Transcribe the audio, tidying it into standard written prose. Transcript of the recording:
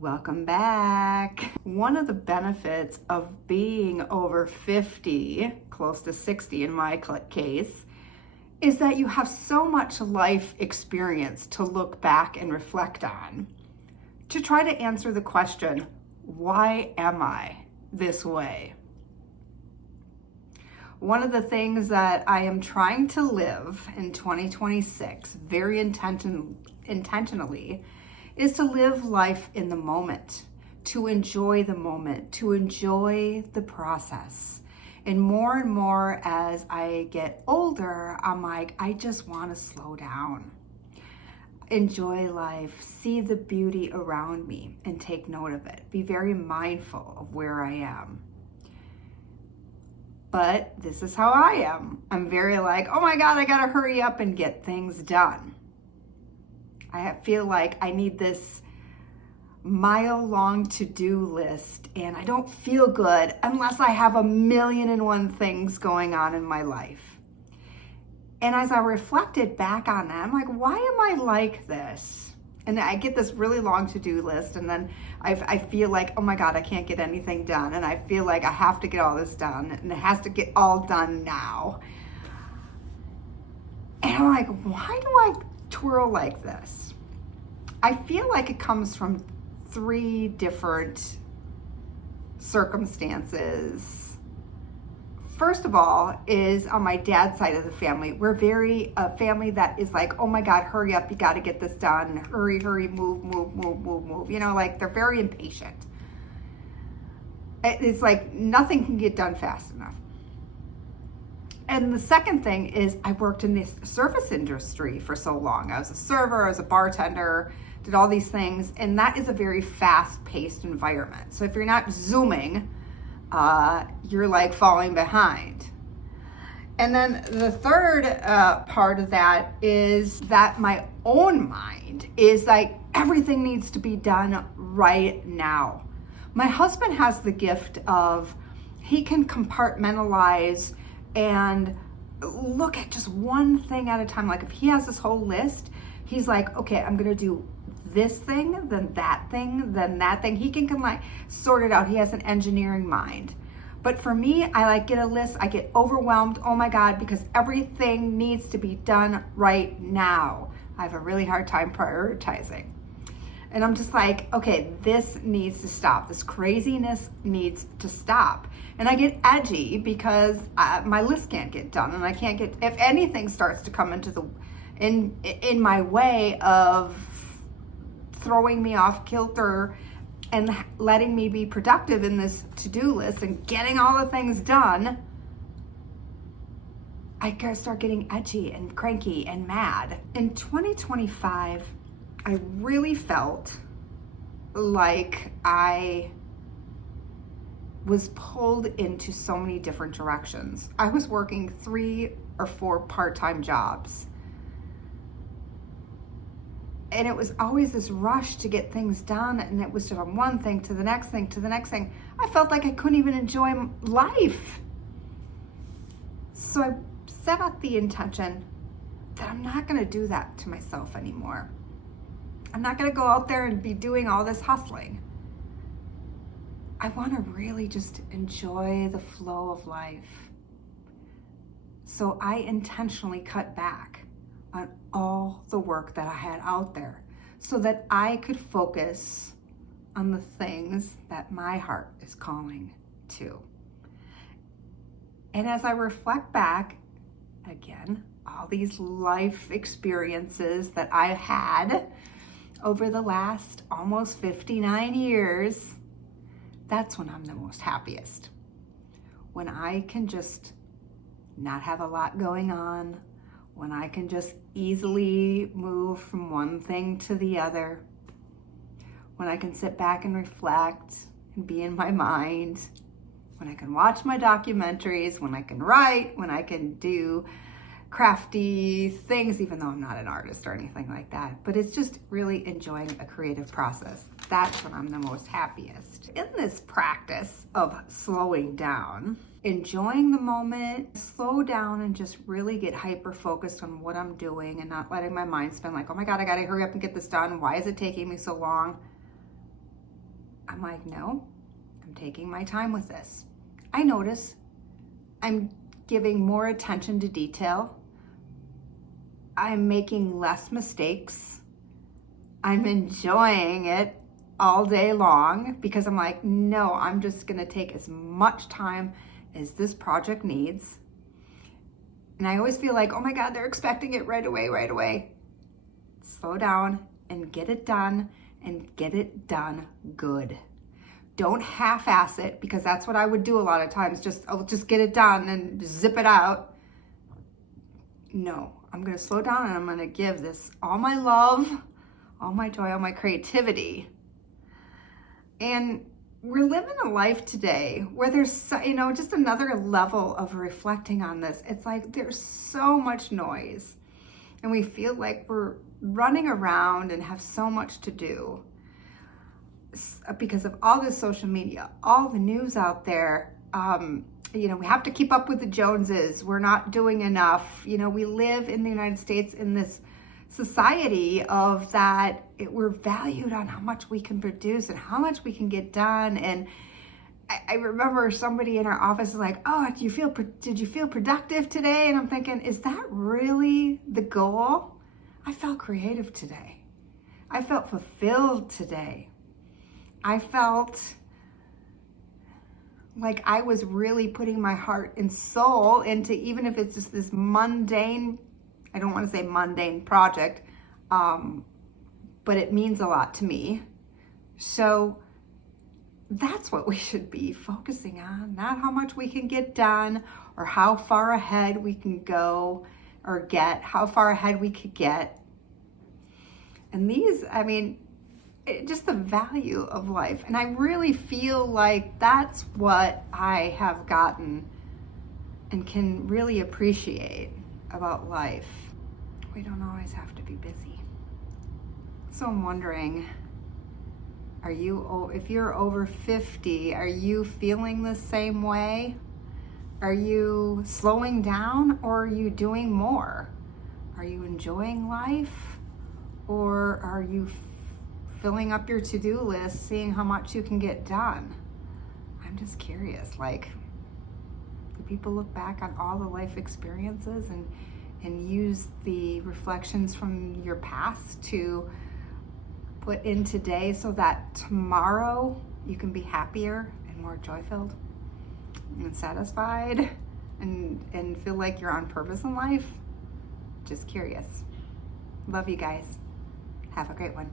Welcome back. One of the benefits of being over 50, close to 60 in my case, is that you have so much life experience to look back and reflect on, to try to answer the question, why am I this way? One of the things that I am trying to live in 2026 very intentionally is to live life in the moment, to enjoy the moment, to enjoy the process. And more as I get older, I'm like, I just want to slow down, enjoy life, see the beauty around me, and take note of it. Be very mindful of where I am. But this is how I am. I'm very like, oh my God, I gotta hurry up and get things done. I feel like I need this mile-long to-do list, and I don't feel good unless I have 1,000,001 things going on in my life. And as I reflected back on that, I'm like, why am I like this? And I get this really long to-do list, and then I feel like, oh my God, I can't get anything done. And I feel like I have to get all this done, and it has to get all done now. And I'm like, why do I twirl like this? I feel like it comes from 3 different circumstances. First of all is on my dad's side of the family. We're a family that is like, oh my God, hurry up, you got to get this done. Hurry, move. You know, like they're very impatient. It's like nothing can get done fast enough. And the second thing is I worked in the service industry for so long. I was a server, I was a bartender, did all these things. And that is a very fast-paced environment. So if you're not zooming, you're like falling behind. And then the third part of that is that my own mind is like everything needs to be done right now. My husband has the gift of he can compartmentalize and look at just one thing at a time. Like if he has this whole list, he's like, okay, I'm gonna do this thing, then that thing, then that thing. He can like sort it out. He has an engineering mind. But for me, I like get a list, I get overwhelmed, oh my God, because everything needs to be done right now. I have a really hard time prioritizing. And I'm just like, okay, this needs to stop. This craziness needs to stop. And I get edgy because my list can't get done, and I can't get, if anything starts to come into in my way of throwing me off kilter and letting me be productive in this to-do list and getting all the things done, I gotta start getting edgy and cranky and mad. In 2025, I really felt like I was pulled into so many different directions. I was working 3 or 4 part-time jobs. And it was always this rush to get things done, and it was from one thing to the next thing to the next thing. I felt like I couldn't even enjoy life. So I set out the intention that I'm not gonna do that to myself anymore. I'm not gonna go out there and be doing all this hustling. I wanna really just enjoy the flow of life. So I intentionally cut back on all the work that I had out there so that I could focus on the things that my heart is calling to. And as I reflect back, again, all these life experiences that I've had over the last almost 59 years, that's when I'm the most happiest. When I can just not have a lot going on, when I can just easily move from one thing to the other, when I can sit back and reflect and be in my mind, when I can watch my documentaries, when I can write, when I can do crafty things, even though I'm not an artist or anything like that. But it's just really enjoying a creative process. That's when I'm the most happiest. In this practice of slowing down, enjoying the moment, slow down and just really get hyper focused on what I'm doing and not letting my mind spin like, oh my God, I gotta hurry up and get this done. Why is it taking me so long? I'm like, no, I'm taking my time with this. I notice I'm giving more attention to detail. I'm making less mistakes. I'm enjoying it all day long because I'm like, no, I'm just gonna take as much time as this project needs. And I always feel like, oh my God, they're expecting it right away, right away. Slow down and get it done, and get it done good. Don't half-ass it, because that's what I would do a lot of times. I'll just get it done and zip it out. No, I'm gonna slow down and I'm gonna give this all my love, all my joy, all my creativity. And we're living a life today where there's, just another level of reflecting on this. It's like there's so much noise and we feel like we're running around and have so much to do because of all this social media, all the news out there. We have to keep up with the Joneses. We're not doing enough. We live in the United States in this society of that we're valued on how much we can produce and how much we can get done. And I remember somebody in our office was like, oh, did you feel productive today? And I'm thinking, is that really the goal? I felt creative today. I felt fulfilled today. I felt like I was really putting my heart and soul into, even if it's just this mundane, I don't want to say mundane project, but it means a lot to me. So that's what we should be focusing on, not how much we can get done or how far ahead we can go or how far ahead we could get. And just the value of life. And I really feel like that's what I have gotten and can really appreciate about life. We don't always have to be busy. So I'm wondering, if you're over 50, are you feeling the same way? Are you slowing down, or are you doing more? Are you enjoying life, or are you filling up your to-do list, seeing how much you can get done? I'm just curious, do people look back on all the life experiences and use the reflections from your past to put in today so that tomorrow you can be happier and more joy-filled and satisfied and feel like you're on purpose in life? Just curious. Love you guys. Have a great one.